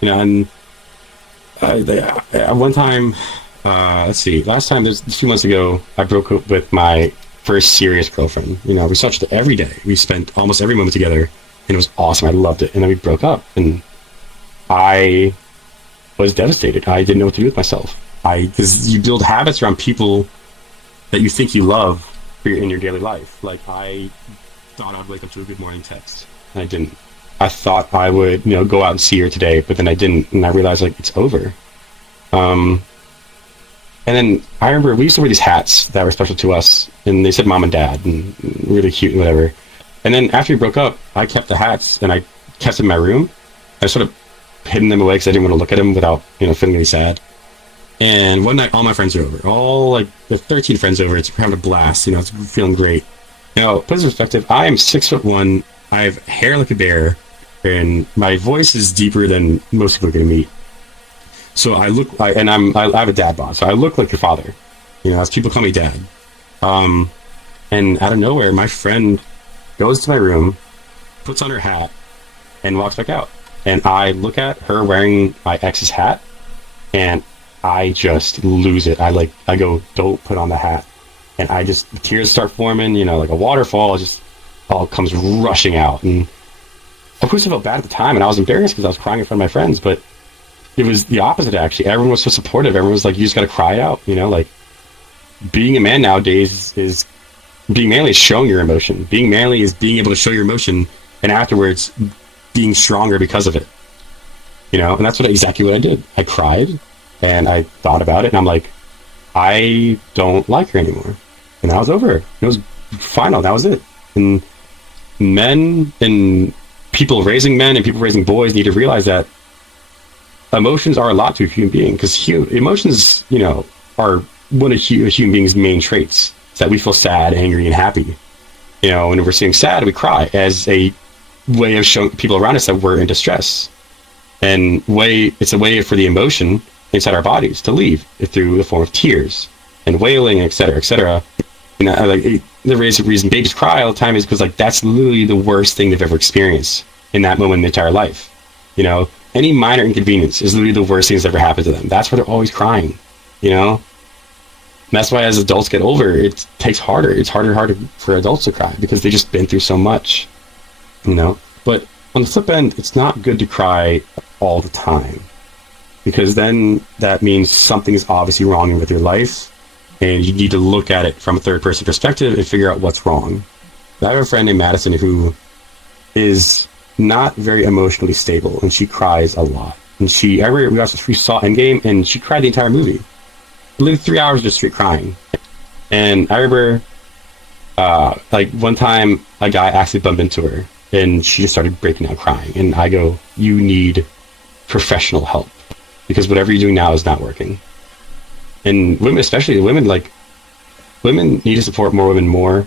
You know, and one time, let's see, last time, there's 2 months ago, I broke up with my first serious girlfriend. You know, we saw each other every day. We spent almost every moment together, and it was awesome. I loved it. And then we broke up, and I was devastated. I didn't know what to do with myself. Because you build habits around people that you think you love in your daily life. Like, I thought I'd wake up to a good morning text, and I didn't. I thought I would, go out and see her today, but then I didn't, and I realized, like, it's over. And then I remember we used to wear these hats that were special to us, and they said mom and dad, and really cute and whatever. And then after we broke up, I kept the hats, and I kept them in my room. I sort of hidden them away because I didn't want to look at them without, feeling really sad. And one night, all my friends are over. All, like, the 13 friends over. We're having a blast, it's feeling great. Put this in perspective, I am 6'1", I have hair like a bear, and my voice is deeper than most people are going to meet. So I have a dad bod, so I look like your father, as people call me dad. And out of nowhere, my friend goes to my room, puts on her hat, and walks back out. And I look at her wearing my ex's hat, and I just lose it. I go, don't put on the hat. And the tears start forming, like a waterfall, it just all comes rushing out. And of course I felt bad at the time, and I was embarrassed because I was crying in front of my friends, but it was the opposite, actually. Everyone was so supportive. Everyone was like, you just got to cry out, like, being a man nowadays is, being manly is showing your emotion. Being manly is being able to show your emotion, and afterwards, being stronger because of it. And that's exactly what I did. I cried, and I thought about it, and I'm like, I don't like her anymore. And I was over it. It was final. That was it. And men and people raising men and people raising boys need to realize that emotions are a lot to a human being, because emotions, are one of a human being's main traits. It's that we feel sad, angry, and happy. When we're feeling sad, we cry as a way of showing people around us that we're in distress. And it's a way for the emotion inside our bodies to leave through the form of tears and wailing, et cetera, et cetera. The reason babies cry all the time is because, like, that's literally the worst thing they've ever experienced in that moment in their entire life. Any minor inconvenience is literally the worst thing that's ever happened to them. That's why they're always crying. And that's why as adults get older, it takes harder. It's harder and harder for adults to cry because they've just been through so much. But on the flip end, it's not good to cry all the time, because then that means something is obviously wrong with your life, and you need to look at it from a third person perspective and figure out what's wrong. I have a friend named Madison who is not very emotionally stable, and she cries a lot. And we saw Endgame, and she cried the entire movie. Literally 3 hours just straight crying. And I remember, one time a guy actually bumped into her, and she just started breaking down crying. And I go, you need professional help, because whatever you're doing now is not working. And women, especially women need to support more women more.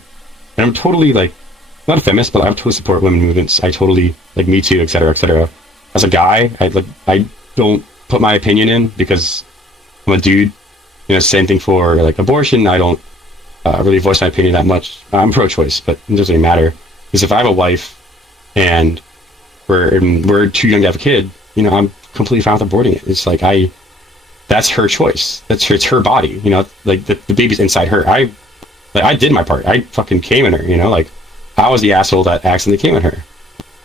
And I'm totally, not a feminist, but I totally support women movements. I totally, Me Too, et cetera, et cetera. As a guy, I don't put my opinion in because I'm a dude. Same thing for, abortion. I don't really voice my opinion that much. I'm pro-choice, but it doesn't really matter. Because if I have a wife and we're too young to have a kid, I'm completely fine with aborting it. It's that's her choice. It's her body. The baby's inside her. I did my part. I fucking came in her. I was the asshole that accidentally came in her.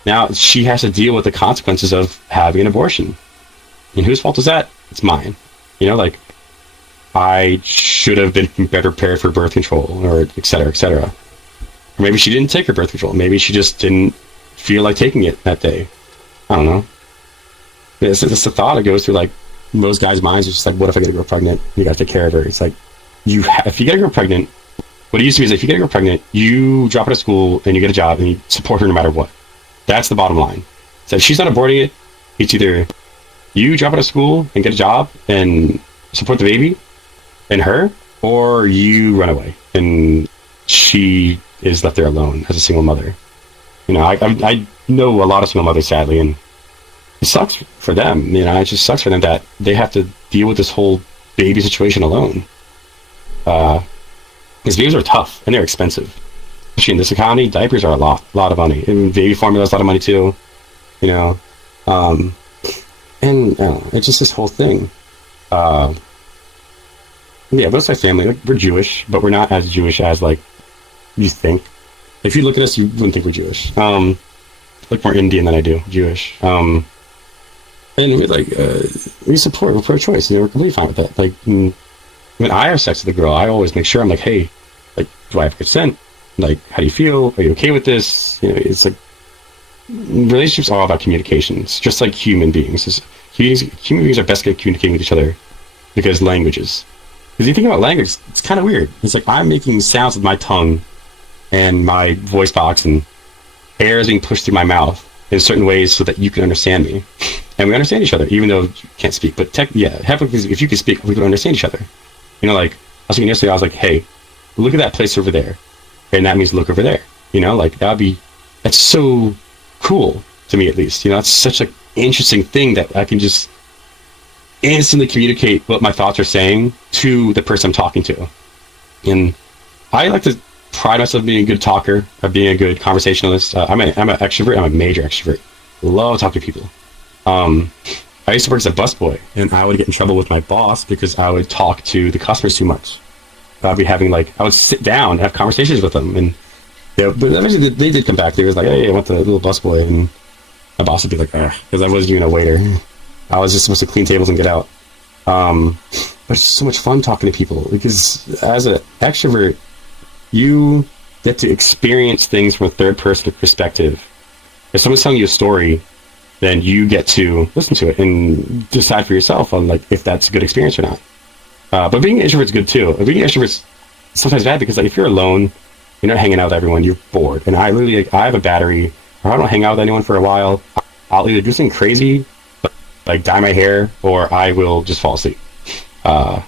Now she has to deal with the consequences of having an abortion. And whose fault is that? It's mine. I should have been better prepared for birth control, or et cetera, et cetera. Or maybe she didn't take her birth control. Maybe she just didn't feel like taking it that day. I don't know. It's the thought that goes through, most guys' minds. It's just what if I get a girl pregnant? You gotta take care of her. It's if you get a girl pregnant, what it used to be is if you get a girl pregnant, you drop out of school and you get a job and you support her no matter what. That's the bottom line. So if she's not aborting it, it's either you drop out of school and get a job and support the baby and her, or you run away and she is left there alone as a single mother. I know a lot of single mothers, sadly, and it sucks for them. It just sucks for them that they have to deal with this whole baby situation alone. Because babies are tough and they're expensive. Especially in this economy, diapers are a lot of money. And baby formula is a lot of money too. And it's just this whole thing. Uh, yeah, most of my family, like, we're Jewish, but we're not as Jewish as like you think. If you look at us, you wouldn't think we're Jewish. Look more Indian than I do Jewish. And we're like, we're pro-choice. You know, we're completely fine with that. Like, when I have sex with a girl, I always make sure I'm like, hey, like, do I have consent? Like, how do you feel? Are you okay with this? You know, it's like, relationships are all about communications, just like human beings. Human beings are best at communicating with each other because languages. Because you think about language, it's kind of weird. It's like I'm making sounds with my tongue and my voice box, and air is being pushed through my mouth in certain ways so that you can understand me. And we understand each other, even though you can't speak. But if you can speak, we can understand each other. You know, like, I was thinking yesterday, I was like, hey, look at that place over there. And that means look over there. You know, like, that's so cool to me, at least. You know, it's such an interesting thing that I can just instantly communicate what my thoughts are saying to the person I'm talking to. And I like to pride myself on being a good talker, of being a good conversationalist. I'm an extrovert. I'm a major extrovert. Love talking to people. I used to work as a busboy, and I would get in trouble with my boss because I would talk to the customers too much. I would sit down and have conversations with them, and but eventually they did come back. They was like, hey, I want the little busboy, and my boss would be like, because I wasn't even a waiter. I was just supposed to clean tables and get out. But it's so much fun talking to people, because as an extrovert, you get to experience things from a third person perspective. If someone's telling you a story, then you get to listen to it and decide for yourself on like if that's a good experience or not. But being an introvert's good too. Being an introvert's sometimes bad because like if you're alone, you're not hanging out with everyone, you're bored. And I have a battery, or I don't hang out with anyone for a while. I'll either do something crazy, like dye my hair, or I will just fall asleep. But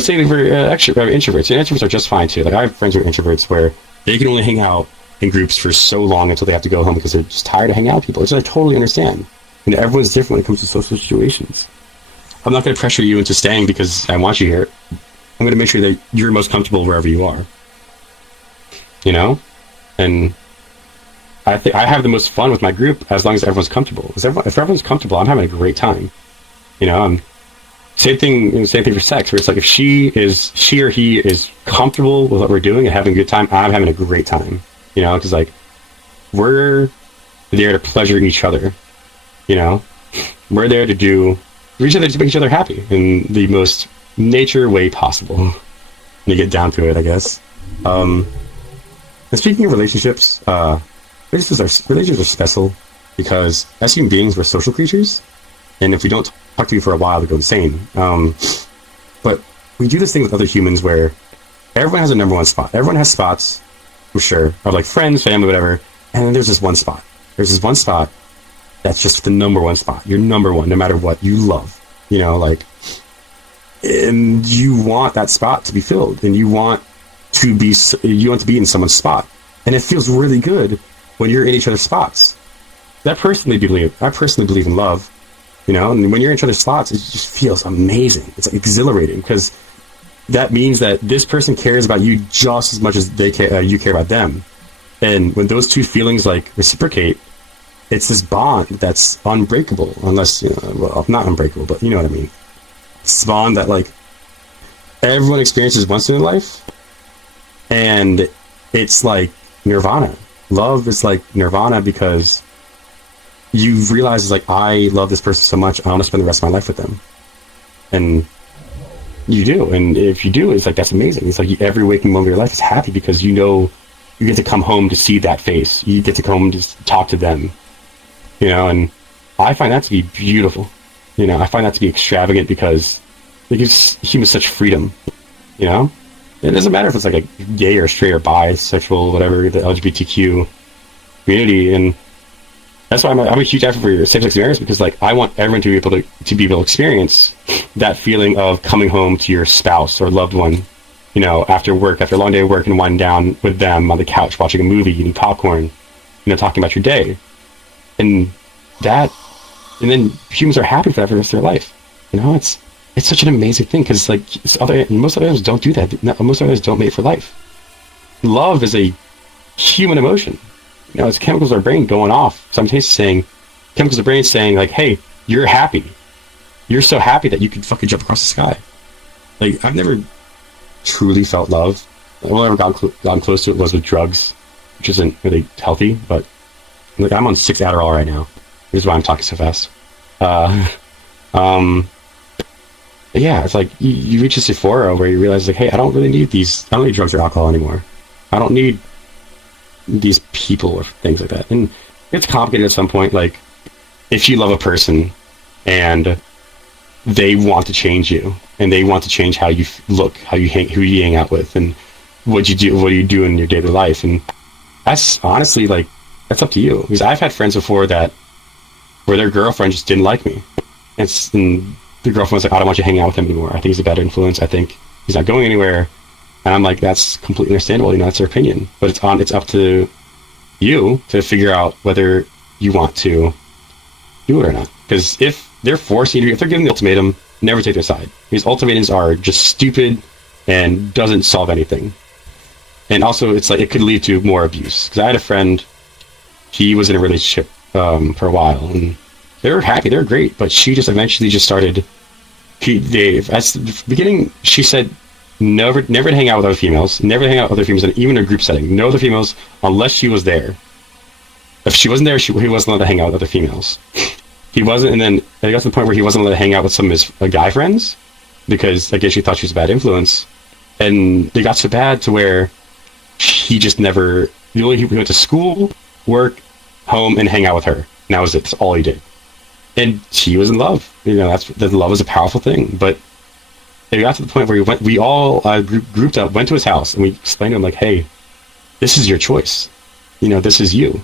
say for introverts, and introverts are just fine too. Like I have friends who are introverts where they can only hang out in groups for so long until they have to go home because they're just tired of hanging out with people, which I totally understand. You know, everyone's different when it comes to social situations. I'm not going to pressure you into staying because I want you here. I'm going to make sure that you're most comfortable wherever you are. You know? And I think I have the most fun with my group as long as everyone's comfortable. Because if everyone's comfortable, I'm having a great time. You know, same thing for sex, where it's like if she or he is comfortable with what we're doing and having a good time, I'm having a great time. You know, because like we're there to pleasure each other. You know, we're there to make each other happy in the most nature way possible. When you get down to it, I guess. And speaking of relationships, relationships are special because as human beings, we're social creatures, and if we don't talk to you for a while, we go insane. But we do this thing with other humans where everyone has a number one spot. Everyone has spots, I'm sure, of like friends, family, whatever, and then there's this one spot. There's this one spot that's just the number one spot. You're number one, no matter what. You love, you know, like, and you want that spot to be filled, and you want to be in someone's spot, and it feels really good when you're in each other's spots. I personally believe in love, you know, and when you're in each other's spots, it just feels amazing. It's like exhilarating because that means that this person cares about you just as much as you care about them, and when those two feelings like reciprocate, it's this bond that's unbreakable, unless, you know, well, not unbreakable, but you know what I mean. It's a bond that like everyone experiences once in their life, and it's like nirvana. Love is like nirvana because you realize it's like, I love this person so much, I want to spend the rest of my life with them. And you do, and if you do, it's like, that's amazing. It's like every waking moment of your life is happy because you know you get to come home to see that face. You get to come home to talk to them. You know, and I find that to be beautiful. You know, I find that to be extravagant because it gives humans such freedom. You know, it doesn't matter if it's like a gay or straight or bisexual, whatever, the LGBTQ community, and that's why I'm a huge advocate for same-sex marriage, because like I want everyone to be able to experience that feeling of coming home to your spouse or loved one, you know, after a long day of work, and winding down with them on the couch watching a movie, eating popcorn, you know, talking about your day. And then humans are happy for that for the rest of their life. You know, it's such an amazing thing because like most other animals don't do that. Most other animals don't mate for life. Love is a human emotion. You know, it's chemicals in our brain going off simultaneously, chemicals in the brain saying like, hey, you're happy. You're so happy that you can fucking jump across the sky. Like, I've never truly felt love. The only I've ever gotten close to it was with drugs, which isn't really healthy, but like, I'm on 6 Adderall right now. This is why I'm talking so fast. Yeah, it's like you reach this euphoria where you realize, like, hey, I don't need drugs or alcohol anymore. I don't need these people or things like that. And it's complicated at some point. Like, if you love a person and they want to change you and they want to change how you look, who you hang out with, and what do you do in your daily life, and that's honestly, like, that's up to you. Because I've had friends before where their girlfriend just didn't like me, and the girlfriend was like, I don't want you hanging out with him anymore. I think he's a bad influence. I think he's not going anywhere. And I'm like, that's completely understandable. That's their opinion. But it's up to you to figure out whether you want to do it or not. Because if they're forcing you, if they're giving the ultimatum, never take their side. Because ultimatums are just stupid and doesn't solve anything. And also, it's like, it could lead to more abuse. Because I had a friend, he was in a relationship for a while, and they were happy, they were great, but she just eventually just started. At the beginning, she said never hang out with other females, never hang out with other females, even in a group setting. No other females unless she was there. If she wasn't there, he wasn't allowed to hang out with other females. He wasn't, and then it got to the point where he wasn't allowed to hang out with some of his guy friends because I guess she thought she was a bad influence, and it got so bad to where he just never. He went to school, work, home, and hang out with her. And that was it. That's all he did. And she was in love. Love is a powerful thing. But it got to the point where we all grouped up, went to his house, and we explained to him, like, hey, this is your choice. This is you.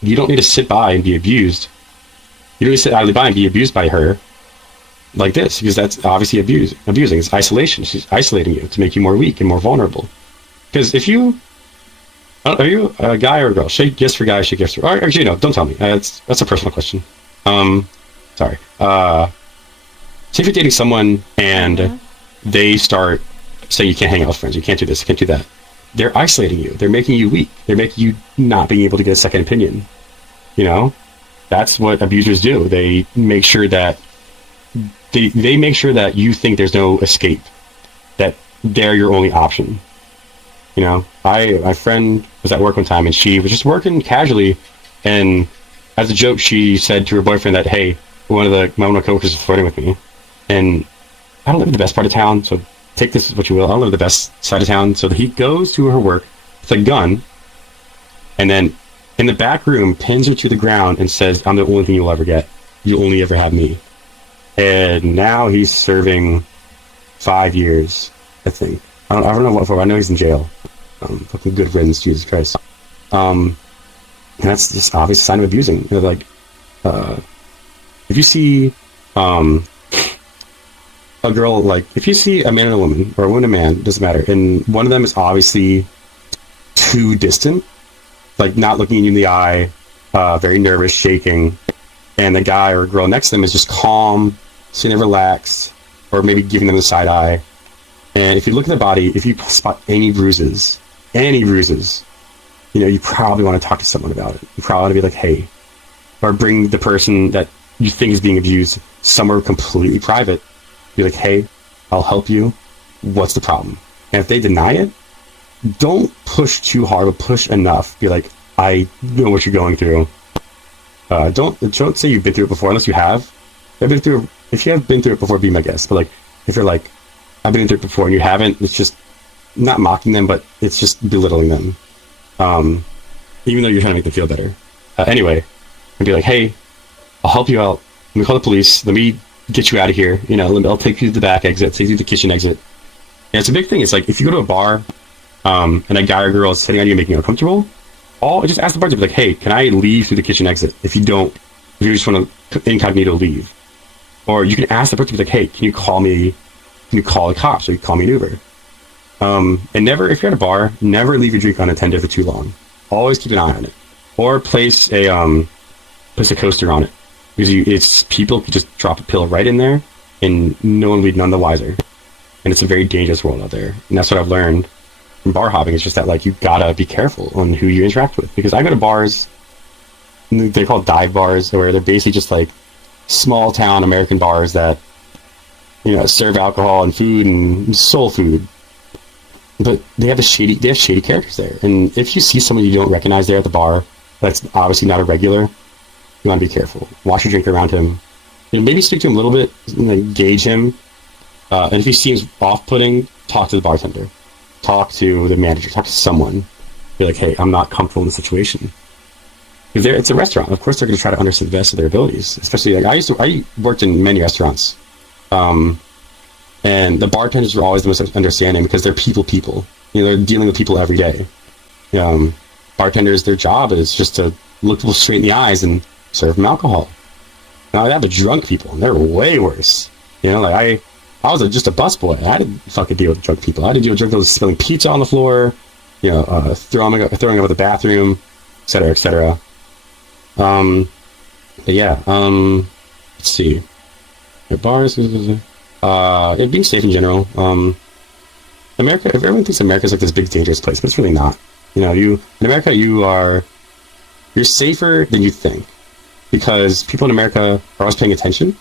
You don't need to sit by and be abused. You don't need to sit idly by and be abused by her like this, because that's obviously abusing. It's isolation. She's isolating you to make you more weak and more vulnerable. Because if you... Are you a guy or a girl? Shake yes for guys, shake yes for... Or actually, no, don't tell me. That's a personal question. Sorry. Say if you're dating someone and they start saying you can't hang out with friends, you can't do this, you can't do that. They're isolating you. They're making you weak. They're making you not being able to get a second opinion. That's what abusers do. They make sure that they make sure that you think there's no escape, that they're your only option. My friend was at work one time and she was just working casually, and as a joke, she said to her boyfriend that, hey, one of my coworkers is flirting with me, and I don't live in the best part of town, so take this as what you will. I don't live in the best side of town. So he goes to her work with a gun, and then in the back room pins her to the ground and says, I'm the only thing you'll ever get. You'll only ever have me. And now he's serving 5 years, I think. I don't know what for. I know he's in jail. Fucking good riddance, Jesus Christ. And that's just obvious sign of abusing. If you see a girl, like, if you see a man and a woman, or a woman and a man, doesn't matter, and one of them is obviously too distant, like not looking you in the eye, very nervous, shaking, and the guy or girl next to them is just calm, sitting there relaxed, or maybe giving them the side eye. And if you look at the body, if you spot any bruises, you probably want to talk to someone about it. You probably want to be like, hey, or bring the person that you think is being abused somewhere completely private. Be like, hey, I'll help you. What's the problem? And if they deny it, don't push too hard, but push enough. Be like, I know what you're going through. Don't say you've been through it before, unless you have. If you have been through it before, be my guest. But like, if you're like, I've been through it before and you haven't, it's just not mocking them, but it's just belittling them. Even though you're trying to make them feel better. Anyway, and be like, hey, I'll help you out. Let me call the police. Let me get you out of here. I'll take you to the back exit, take you to the kitchen exit. And it's a big thing. It's like, if you go to a bar, and a guy or girl is sitting on you making you uncomfortable, just ask the bartender, like, hey, can I leave through the kitchen exit? If you just want to incognito leave. Or you can ask the bartender, like, hey, can you call the cops, or you can call me an Uber? And never, if you're at a bar, never leave your drink unattended for too long. Always keep an eye on it. Or place a coaster on it. Because people could just drop a pill right in there, and no one would be none the wiser. And it's a very dangerous world out there. And that's what I've learned from bar hopping. It's just that, like, you gotta be careful on who you interact with. Because I go to bars, they're called dive bars, where they're basically just like small town American bars that, serve alcohol and food and soul food. But they have shady characters there. And if you see someone you don't recognize there at the bar, that's obviously not a regular, you want to be careful. Watch your drink around him. Maybe speak to him a little bit, gauge him. And if he seems off-putting, talk to the bartender. Talk to the manager. Talk to someone. Be like, hey, I'm not comfortable in the situation. Because it's a restaurant. Of course, they're going to try to understand the best of their abilities. Especially, I worked in many restaurants. And the bartenders were always the most understanding because they're people. They're dealing with people every day. Bartenders, their job is just to look people straight in the eyes and serve them alcohol. Now, I have the drunk people, and they're way worse. I was just a busboy. I didn't fucking deal with drunk people. I had to deal with drunk people spilling pizza on the floor, throwing up at the bathroom, etc., etc. But yeah, let's see. The bars, being safe in general. America, everyone thinks America's like this big dangerous place, but it's really not. In America, you're safer than you think, because people in America are always paying attention,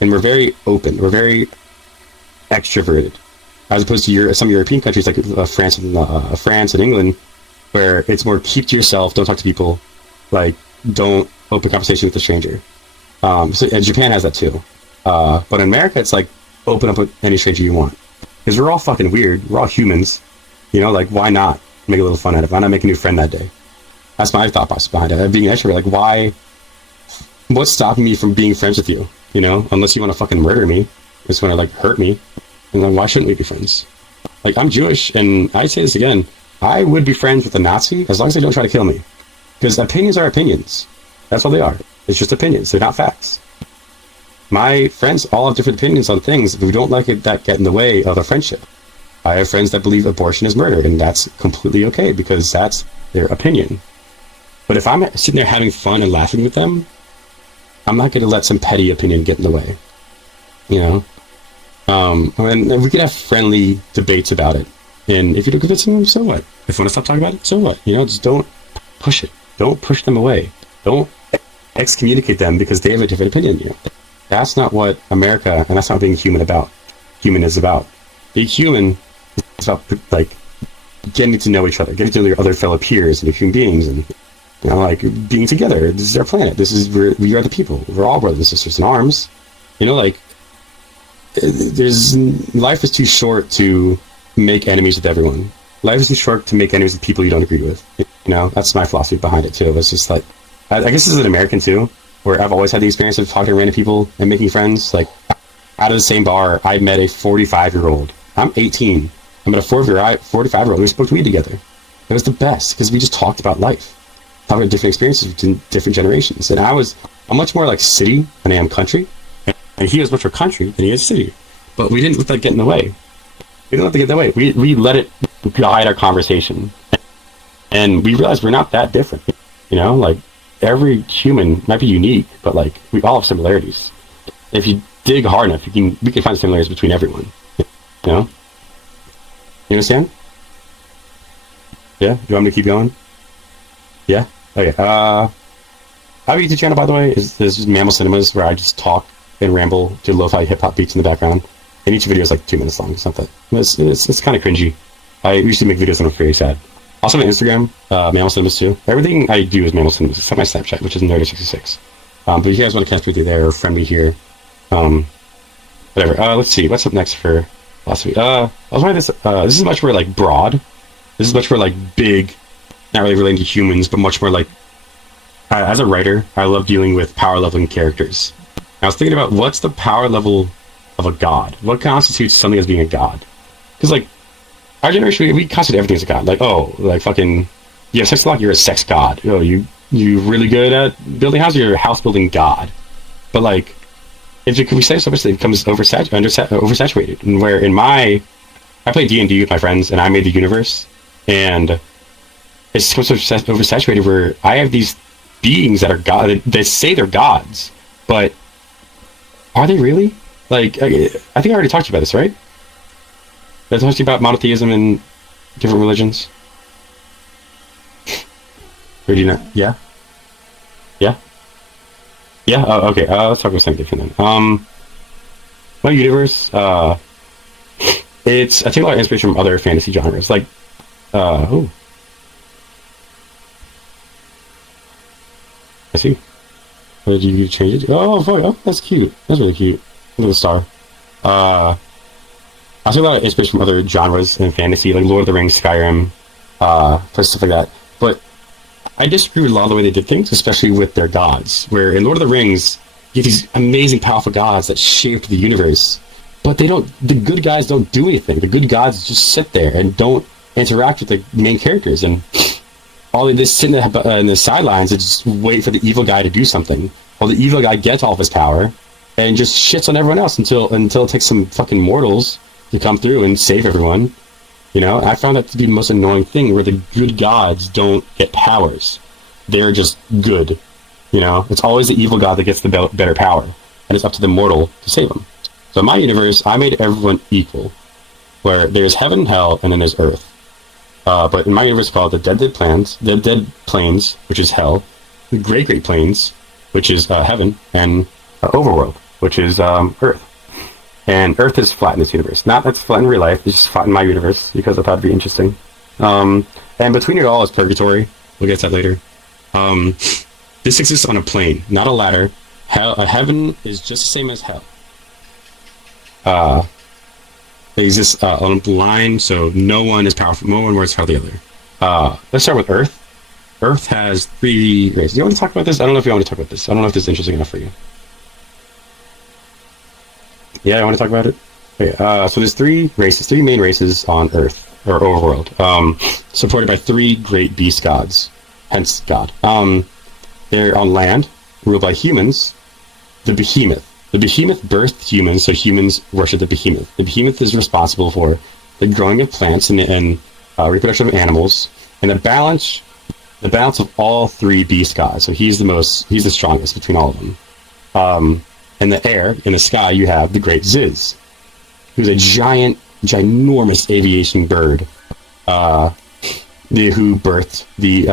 and we're very open. We're very extroverted, as opposed to some European countries like France and England, where it's more keep to yourself, don't talk to people, don't open conversation with a stranger. And Japan has that too. But in America, it's like open up with any stranger you want, because we're all fucking weird. We're all humans, why not make a little fun out of it? Why not make a new friend that day? That's my thought process behind it. Being an extrovert, why? What's stopping me from being friends with you? Unless you want to fucking murder me, just want to hurt me, and then why shouldn't we be friends? I'm Jewish, and I say this again, I would be friends with a Nazi as long as they don't try to kill me, because opinions are opinions. That's all they are. It's just opinions. They're not facts. My friends all have different opinions on things. If we don't like it, that get in the way of a friendship. I have friends that believe abortion is murder, and that's completely okay because that's their opinion. But if I'm sitting there having fun and laughing with them, I'm not going to let some petty opinion get in the way. And we could have friendly debates about it. And if you don't convince them, so what? If you want to stop talking about it, so what? Just don't push it. Don't push them away. Don't excommunicate them because they have a different opinion than you. That's not what America, and that's not being human is about. Being human is about getting to know each other, getting to know your other fellow peers and human beings, and being together. This is our planet. We are the people. We're all brothers and sisters in arms. Life is too short to make enemies with everyone. Life is too short to make enemies with people you don't agree with. That's my philosophy behind it too. It's just I guess this is an American too, where I've always had the experience of talking to random people and making friends. Out of the same bar, I met a 45-year-old. I'm 18. I met a 45-year-old. We smoked weed together. It was the best because we just talked about life, talked about different experiences between different generations. And I'm much more like city than I am country, and he was much more country than he is city. But we didn't let that get in the way. We didn't let that get in the way. We let it guide our conversation, and we realized we're not that different. Every human might be unique, but we all have similarities. If you dig hard enough, we can find similarities between everyone. You understand? Yeah? You want me to keep going? Yeah? Okay. I have a YouTube channel, by the way. This Mammal Cinemas, where I just talk and ramble to lo-fi hip-hop beats in the background. And each video is 2 minutes long. It's not that. It's kind of cringy. I usually make videos when I'm very sad. Also, my Instagram, Mammal Cinemas too. Everything I do is Mammal Cinemas, except my Snapchat, which is Nerdy66. But if you guys want to connect with me there or friend me here, whatever. Let's see. What's up next for philosophy? I was wondering this. This is much more broad. This is much more big, not really relating to humans, but much more as a writer, I love dealing with power leveling characters. I was thinking about what's the power level of a god? What constitutes something as being a god? Because our generation, we constitute everything as a god. Fucking, you have sex a lot, you're a sex god. Oh, you're really good at building houses, you're a house building god. But if we say so much that it becomes oversaturated. And where I play D&D with my friends, and I made the universe, and it's so oversaturated where I have these beings that are god. They say they're gods, but are they really? I think I already talked about this, right? Did I talk to you about monotheism and different religions? Or do you not? Yeah? Yeah? Yeah. Okay. Let's talk about something different then. My universe. I take a lot of inspiration from other fantasy genres, like oh, I see. What did you change it? Oh, boy, oh, that's cute. That's really cute. Look at the star. I take a lot of inspiration from other genres in fantasy, like Lord of the Rings, Skyrim, stuff like that. But I disagree with a lot of the way they did things, especially with their gods. Where in Lord of the Rings, you have these amazing, powerful gods that shaped the universe, but they don't. The good guys don't do anything. The good gods just sit there and don't interact with the main characters, and all they just sit in the sidelines and just wait for the evil guy to do something. While the evil guy gets all of his power and just shits on everyone else until it takes some fucking mortals to come through and save everyone. You know, I found that to be the most annoying thing, where the good gods don't get powers. They're just good. You know, it's always the evil god that gets the better power, and it's up to the mortal to save them. So in my universe, I made everyone equal, where there's heaven, hell, and then there's earth. But in my universe, it's called the Dead Plains, which is hell, the Great Plains, which is heaven, and Overworld, which is earth. And Earth is flat in this universe. Not that it's flat in real life, it's just flat in my universe, because I thought it'd be interesting. And between it all is purgatory. We'll get to that later. This exists on a plane, not a ladder. Heaven is just the same as hell. It exists on a line, so no one is powerful. No one works for the other. Let's start with Earth. Earth has 3 races. Do you want to talk about this? I don't know if you want to talk about this. I don't know if this is interesting enough for you. Yeah, I want to talk about it? Okay, so there's 3 main races on Earth, or Overworld, supported by 3 great beast gods, hence God. They're on land, ruled by humans, the Behemoth. The Behemoth birthed humans, so humans worship the Behemoth. The Behemoth is responsible for the growing of plants and reproduction of animals, and the balance of all 3 beast gods. So he's the strongest between all of them. In the air, in the sky, you have the Great Ziz, who's a ginormous aviation bird, who birthed the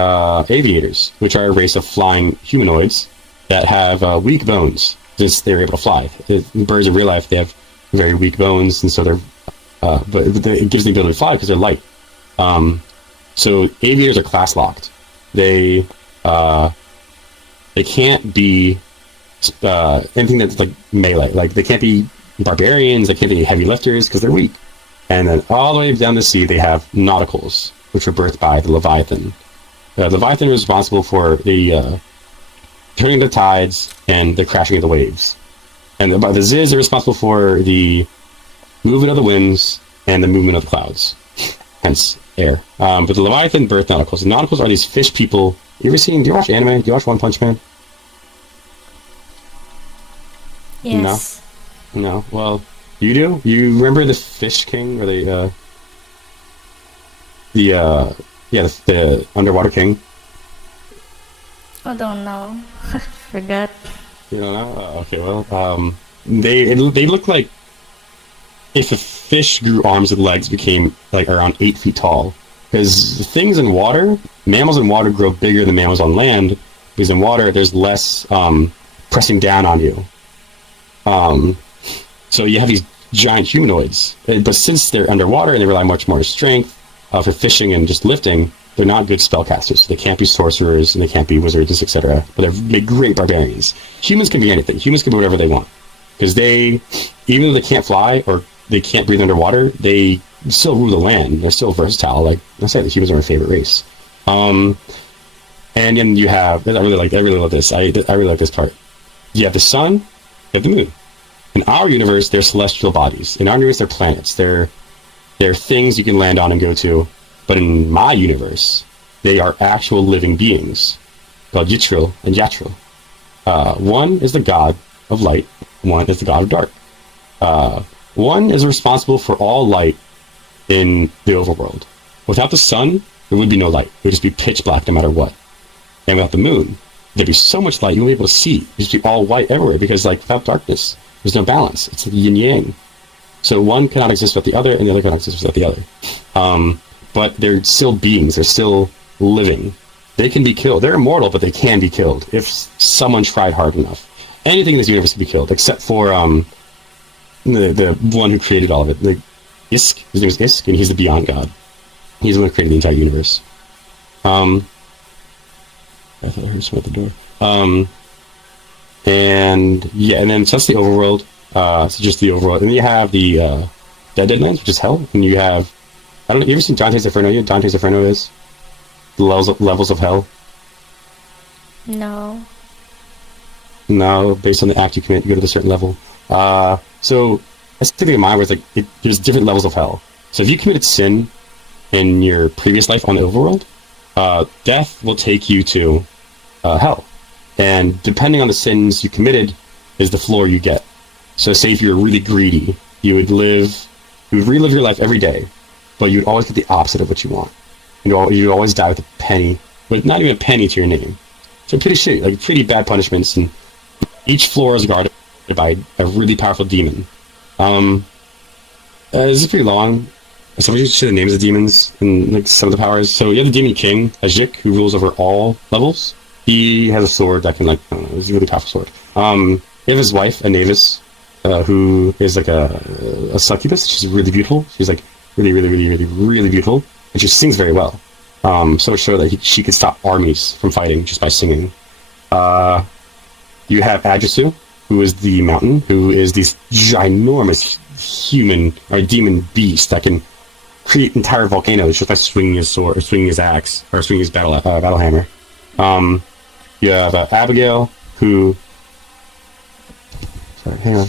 aviators, which are a race of flying humanoids that have weak bones, since they're able to fly. Birds in real life, they have very weak bones, and so but it gives them the ability to fly because they're light. So aviators are class locked. They can't be anything that's like melee. Like, they can't be barbarians, they can't be heavy lifters because they're weak. And then all the way down the sea, they have nauticals, which were birthed by the Leviathan. The Leviathan was responsible for the turning the tides and the crashing of the waves. And the Ziz are responsible for the movement of the winds and the movement of the clouds, hence air. But the Leviathan birthed nauticals. The nauticals are these fish people. Do you watch anime? Do you watch One Punch Man? Yes. No. Well, you do? You remember the Fish King, or the Underwater King? I don't know. Forgot. You don't know? Okay, well, they look like if a fish grew arms and legs, became like around 8 feet tall. Because things in water, mammals in water grow bigger than mammals on land, because in water there's less pressing down on you. So you have these giant humanoids, but since they're underwater and they rely much more on strength for fishing and just lifting, they're not good spellcasters. So they can't be sorcerers and they can't be wizards, etc. But they're made great barbarians. Humans can be anything. Humans can be whatever they want, because even though they can't fly or they can't breathe underwater, they still rule the land. They're still versatile. Like I say, the humans are my favorite race. And then you have, I really love this. I really like this part. You have the sun, you have the moon. In our universe, they're celestial bodies. In our universe, they're planets. They're things you can land on and go to. But in my universe, they are actual living beings called Yttril and Yatril. One is the god of light. One is the god of dark. One is responsible for all light in the overworld. Without the sun, there would be no light. It would just be pitch black no matter what. And without the moon, there'd be so much light you wouldn't be able to see. It'd just be all white everywhere, because without darkness, there's no balance. It's like yin yang. So one cannot exist without the other, and the other cannot exist without the other. But they're still beings. They're still living. They can be killed. They're immortal, but they can be killed if someone tried hard enough. anything in this universe can be killed except for the one who created all of it. Like Isk, his name is Isk, and he's the Beyond God. He's the one who created the entire universe. I thought I heard someone at the door. And yeah, and then so that's the overworld. So just the overworld, and then you have the Deadlands, which is hell, and you have, I don't know, you ever seen Dante's Inferno? You know what Dante's Inferno is? The levels of hell. No. No, based on the act you commit, you go to a certain level. So that's the thing in mind where it's like there's different levels of hell. So if you committed sin in your previous life on the overworld, death will take you to hell, and depending on the sins you committed, is the floor you get. So say if you're really greedy, you would relive your life every day, but you'd always get the opposite of what you want. You'd always die with a penny, with not even a penny to your name. So pretty shitty, like pretty bad punishments, and each floor is guarded by a really powerful demon. This is pretty long. Somebody should say the names of the demons and like some of the powers. So you have the Demon King, Ajik, who rules over all levels. He has a sword that can, like, I don't know, it's a really powerful sword. You have his wife, Anavis, who is like a succubus. She's really beautiful. She's like really, really, really, really, really beautiful, and she sings very well. So much so that she could stop armies from fighting just by singing. You have Adrasu, who is the mountain, who is this ginormous human or demon beast that can create entire volcanoes just by swinging his sword, or swinging his axe, or swinging his battle hammer. You have Abigail, who... Sorry, hang on.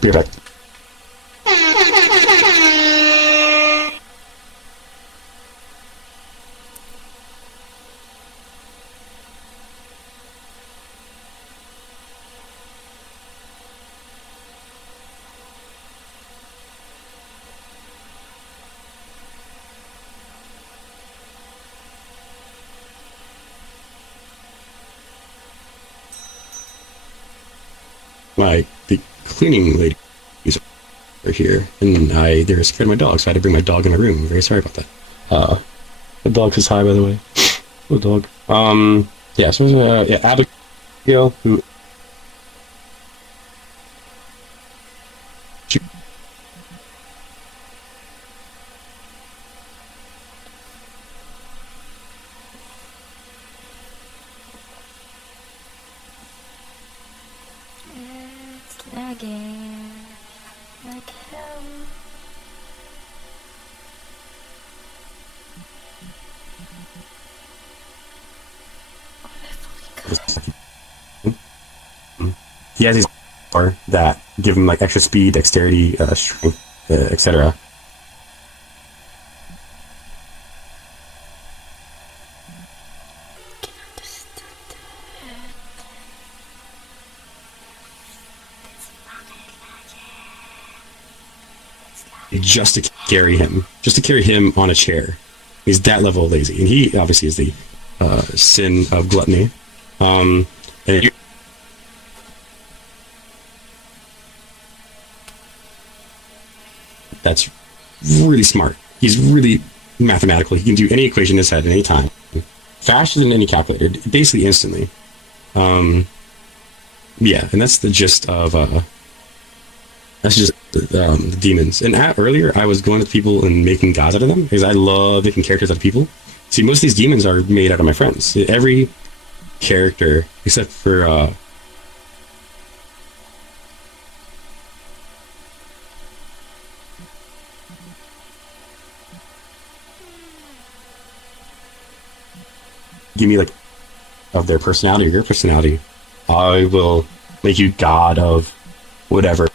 Be right back. The cleaning ladies are here, and they're scared of my dog, so I had to bring my dog in my room. I'm very sorry about that. The dog says hi, by the way. Little dog. Yeah, so yeah, Abigail, who... It's lagging. Like hell. He has these power that give him like extra speed, dexterity, strength, etc. Just to carry him on a chair. He's that level of lazy, and he obviously is the sin of gluttony. And that's really smart. He's really mathematical. He can do any equation in his head at any time, faster than any calculator, basically instantly. Yeah, and that's the gist of that's just the demons. And earlier, I was going to people and making gods out of them because I love making characters out of people. See, most of these demons are made out of my friends. Every character, except for give me like of their personality or your personality, I will make you god of whatever.